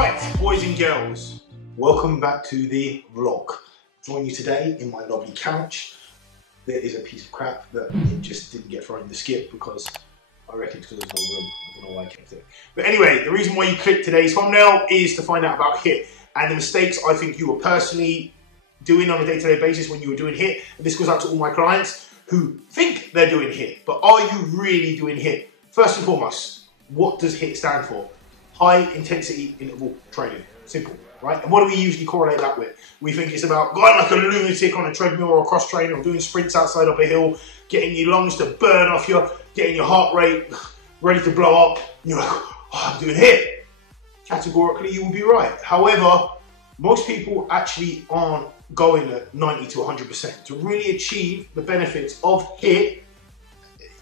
Right, boys and girls, welcome back to the vlog. Join you today in my lovely couch. There is a piece of crap that it just didn't get thrown in the skip because I reckon it's because there's no room. I don't know why I kept it. But anyway, the reason why you clicked today's thumbnail is to find out about HIIT and the mistakes I think you were personally doing on a day-to-day basis when you were doing HIIT. And this goes out to all my clients who think they're doing HIIT, but are you really doing HIIT? First and foremost, what does HIIT stand for? High intensity interval training. Simple, right? And what do we usually correlate that with? We think it's about going like a lunatic on a treadmill or a cross trainer or doing sprints outside up a hill, getting your lungs to burn off you, getting your heart rate ready to blow up. And you're like, oh, I'm doing HIIT. Categorically, you will be right. However, most people actually aren't going at 90 to 100%. To really achieve the benefits of HIIT,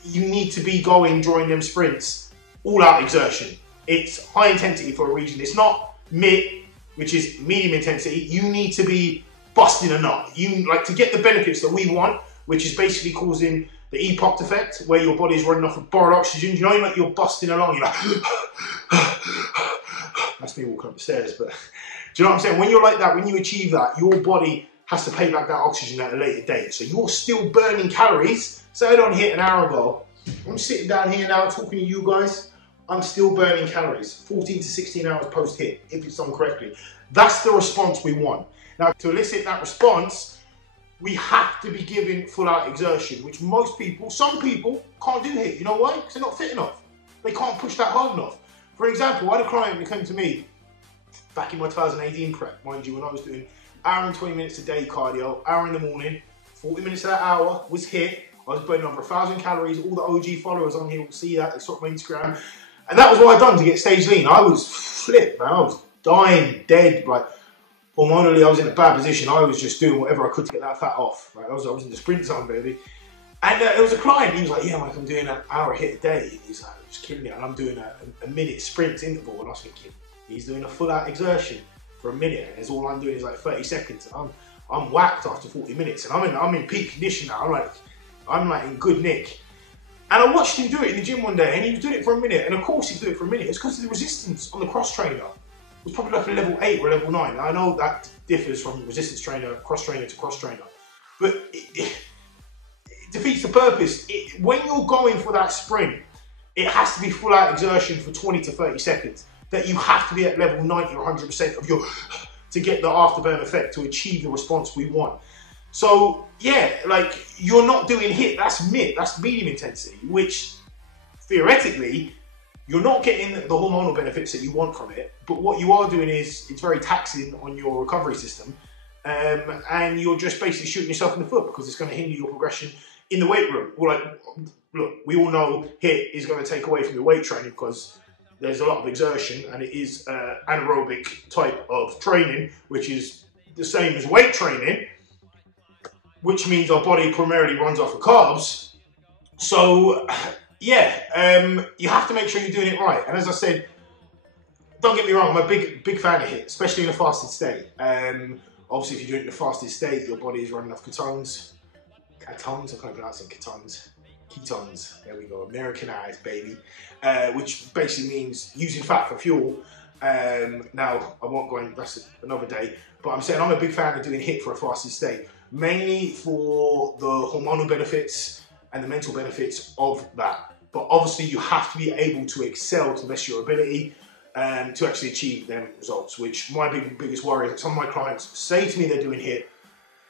you need to be going during them sprints, all out exertion. It's high intensity for a reason. It's not MIT, which is medium intensity. You need to be busting a nut. You like to get the benefits that we want, which is basically causing the EPOC effect, where your body's running off of borrowed oxygen. You know, like you're busting along. You're like, that's me walking up the stairs. But do you know what I'm saying? When you're like that, when you achieve that, your body has to pay back that oxygen at a later date. So you're still burning calories. Say I don't hit an hour ago. I'm sitting down here now talking to you guys. I'm still burning calories, 14 to 16 hours post-HIIT, if it's done correctly. That's the response we want. Now, to elicit that response, we have to be giving full-out exertion, which most people, some people, can't do HIIT. You know why? Because they're not fit enough. They can't push that hard enough. For example, I had a client who came to me back in my 2018 prep, mind you, when I was doing hour and 20 minutes a day cardio, hour in the morning, 40 minutes of that hour was HIIT. I was burning over 1,000 calories. All the OG followers on here will see that. They saw my Instagram. And that was what I'd done to get stage lean. I was flipped, man. I was dying, dead. Like, hormonally, I was in a bad position. I was just doing whatever I could to get that fat off. Right? I was in the sprint zone, baby. And it was a client. He was like, yeah, Mike, I'm doing an hour HIIT a day. He's like, just killing it. And I'm doing a minute sprint interval. And I was thinking, he's doing a full out exertion for a minute. And all I'm doing is like 30 seconds. And I'm whacked after 40 minutes. And I'm in peak condition now. I'm like in good nick. And I watched him do it in the gym one day, and he was doing it for a minute. And of course he'd do it for a minute. It's because of the resistance on the cross trainer. It was probably like a level 8 or a level 9. I know that differs from resistance trainer, cross trainer to cross trainer. But it defeats the purpose. When you're going for that sprint, it has to be full out exertion for 20 to 30 seconds. That you have to be at level 90 or 100% of your, to get the afterburn effect, to achieve the response we want. So yeah, like you're not doing HIIT, that's MIT, that's medium intensity, which theoretically, you're not getting the hormonal benefits that you want from it, but what you are doing is, it's very taxing on your recovery system, and you're just basically shooting yourself in the foot because it's going to hinder your progression in the weight room. Well, like, look, we all know HIIT is going to take away from your weight training because there's a lot of exertion and it is anaerobic type of training, which is the same as weight training, which means our body primarily runs off of carbs. So yeah, you have to make sure you're doing it right. And as I said, don't get me wrong, I'm a big fan of HIIT, especially in a fasted state. Obviously, if you're doing it in a fasted state, your body is running off ketones. Ketones, I can't pronounce them, ketones. Ketones, there we go, Americanized, baby. Which basically means using fat for fuel. Now, I won't go in, that's another day. But I'm saying I'm a big fan of doing HIIT for a fasted state, mainly for the hormonal benefits and the mental benefits of that. But obviously you have to be able to excel to the best of your ability to actually achieve them results, which my biggest worry is that some of my clients say to me they're doing HIIT,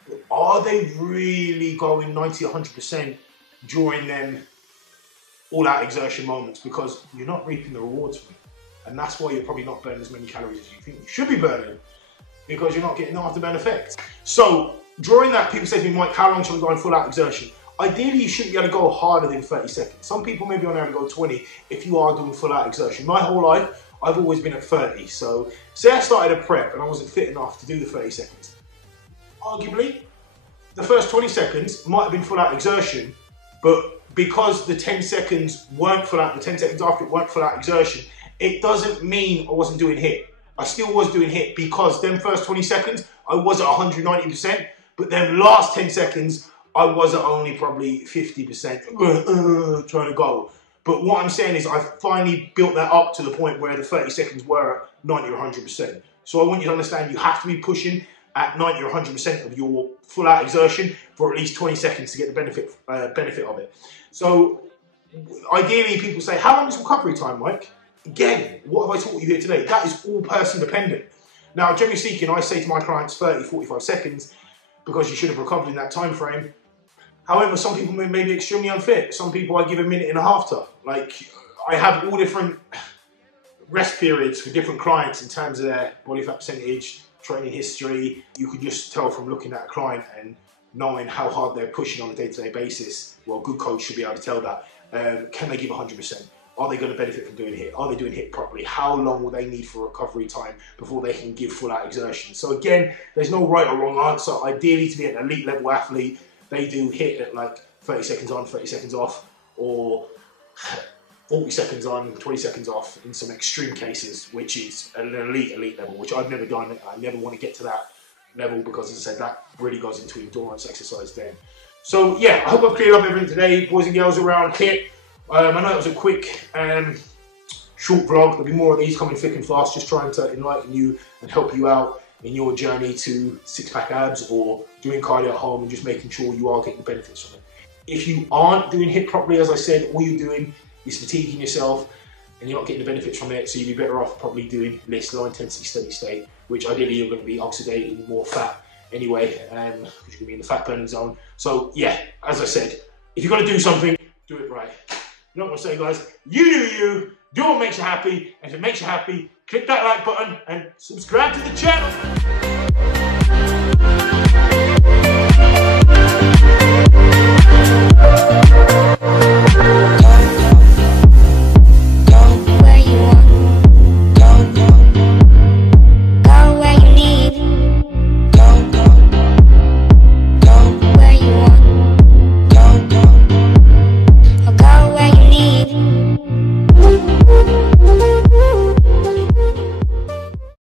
but are they really going 90, 100% during them all-out exertion moments? Because you're not reaping the rewards from it. And that's why you're probably not burning as many calories as you think you should be burning, because you're not getting the afterburn effect. So during that, people say to me, Mike, how long should we go in full out exertion? Ideally, you shouldn't be able to go harder than 30 seconds. Some people may be on able to go 20 if you are doing full out exertion. My whole life, I've always been at 30. So say I started a prep and I wasn't fit enough to do the 30 seconds. Arguably, the first 20 seconds might have been full out exertion, but because the 10 seconds weren't full out, the 10 seconds after it weren't full out exertion, it doesn't mean I wasn't doing HIIT. I still was doing HIIT because them first 20 seconds, I was at 190%, but then last 10 seconds, I was at only probably 50% trying to go. But what I'm saying is I've finally built that up to the point where the 30 seconds were at 90 or 100%. So I want you to understand you have to be pushing at 90 or 100% of your full out exertion for at least 20 seconds to get the benefit of it. So ideally people say, how long is recovery time, Mike? Again, what have I taught you here today? That is all person dependent. Now, generally speaking, I say to my clients 30, 45 seconds because you should have recovered in that time frame. However, some people may be extremely unfit. Some people I give a minute and a half to. Like, I have all different rest periods for different clients in terms of their body fat percentage, training history. You could just tell from looking at a client and knowing how hard they're pushing on a day-to-day basis. Well, a good coach should be able to tell that. Can they give 100%? Are they going to benefit from doing HIIT? Are they doing HIIT properly? How long will they need for recovery time before they can give full out exertion? So again, there's no right or wrong answer. Ideally, to be an elite level athlete, they do HIIT at like 30 seconds on, 30 seconds off, or 40 seconds on, 20 seconds off in some extreme cases, which is an elite level, which I've never done. I never want to get to that level because, as I said, that really goes into endurance exercise then. So yeah, I hope I've cleared up everything today, boys and girls, around HIIT. I know it was a quick, short vlog. There'll be more of these coming thick and fast, just trying to enlighten you and help you out in your journey to six-pack abs or doing cardio at home and just making sure you are getting benefits from it. If you aren't doing HIIT properly, as I said, all you're doing is fatiguing yourself and you're not getting the benefits from it, so you'd be better off probably doing less low intensity steady state, which ideally you're going to be oxidating more fat anyway, because you're going to be in the fat burning zone. So yeah, as I said, if you're going to do something, do it right. You know what I'm saying, guys? You do you, do what makes you happy, and if it makes you happy, click that like button and subscribe to the channel.